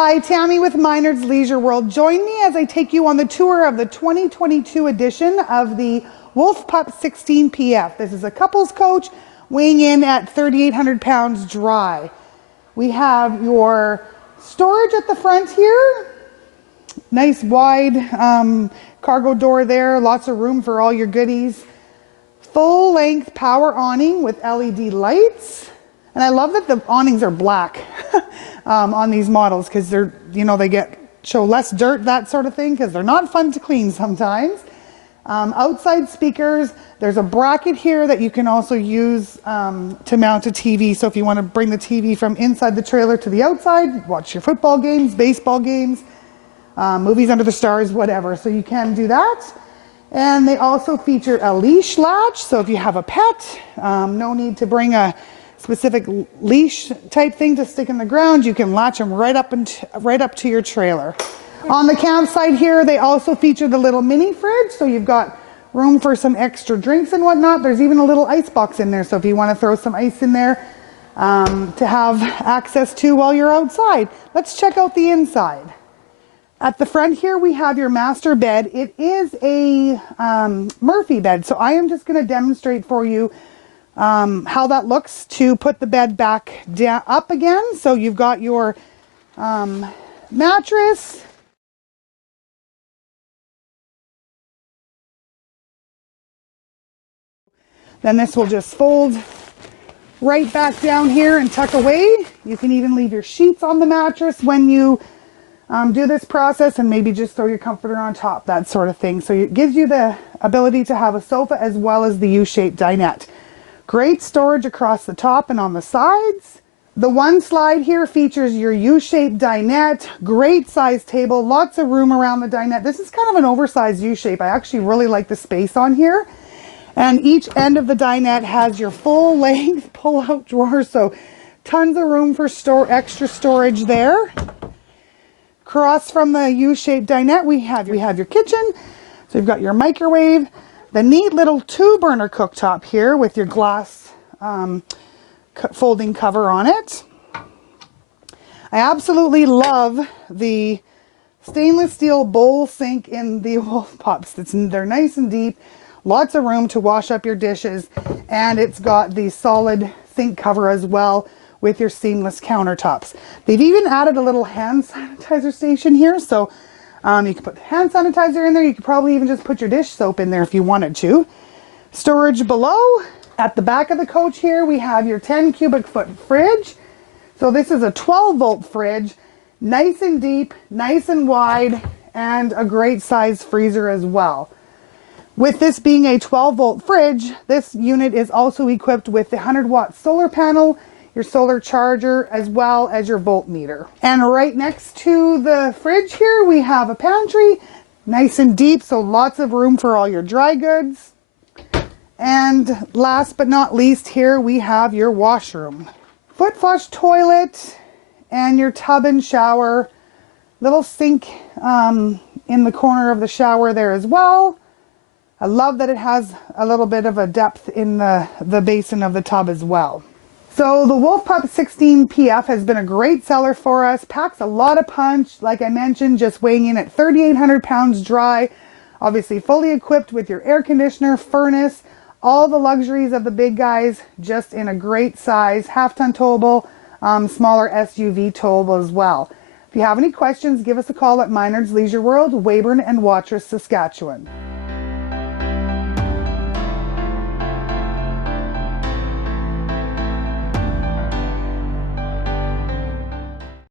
Hi, Tammy with Minard's Leisure World. Join me as I take you on the tour of the 2022 edition of the Wolf Pup 16 PF. This is a couples coach weighing in at 3,800 pounds dry. We have your storage at the front here. Nice wide cargo door there, lots of room for all your goodies. Full length power awning with LED lights. And I love that the awnings are black on these models because they're, they show less dirt, that sort of thing, because they're not fun to clean sometimes. Outside speakers, there's a bracket here that you can also use to mount a TV. So if you want to bring the TV from inside the trailer to the outside, watch your football games, baseball games, movies under the stars, whatever. So you can do that. And they also feature a leash latch. So if you have a pet, no need to bring a specific leash type thing to stick in the ground. You can latch them right up to your trailer. On the campsite here, they also feature the little mini fridge. So you've got room for some extra drinks and whatnot. There's even a little ice box in there. So if you want to throw some ice in there to have access to while you're outside. Let's check out the inside. At the front here, we have your master bed. It is a Murphy bed. So I am just going to demonstrate for you how that looks to put the bed back down, up again. So you've got your mattress. Then this will just fold right back down here and tuck away. You can even leave your sheets on the mattress when you do this process, and maybe just throw your comforter on top, that sort of thing. So it gives you the ability to have a sofa as well as the U-shaped dinette. Great storage across the top and on the sides. The one slide here features your U-shaped dinette, great size table, lots of room around the dinette. This is kind of an oversized U-shape. I actually really like the space on here. And each end of the dinette has your full length pull-out drawer, so tons of room for extra storage there. Across from the U-shaped dinette, we have your kitchen. So you've got your microwave, the neat little 2-burner cooktop here with your glass folding cover on it. I absolutely love the stainless steel bowl sink in the Wolf Pups. They're nice and deep, lots of room to wash up your dishes, and it's got the solid sink cover as well with your seamless countertops. They've even added a little hand sanitizer station here, so you can put hand sanitizer in there. You could probably even just put your dish soap in there if you wanted to. Storage below. At the back of the coach here, we have your 10 cubic foot fridge. So this is a 12-volt fridge, nice and deep, nice and wide, and a great size freezer as well. With this being a 12-volt fridge, this unit is also equipped with the 100-watt solar panel, your solar charger, as well as your voltmeter. And right next to the fridge here, we have a pantry, nice and deep, so lots of room for all your dry goods. And last but not least, here we have your washroom. Foot flush toilet and your tub and shower. Little sink in the corner of the shower there as well. I love that it has a little bit of a depth in the basin of the tub as well. So the Wolf Pup 16 PF has been a great seller for us. Packs a lot of punch, like I mentioned, just weighing in at 3,800 pounds dry. Obviously fully equipped with your air conditioner, furnace, all the luxuries of the big guys, just in a great size, half-ton towable, smaller SUV towable as well. If you have any questions, give us a call at Minard's Leisure World, Weyburn and Watrous, Saskatchewan.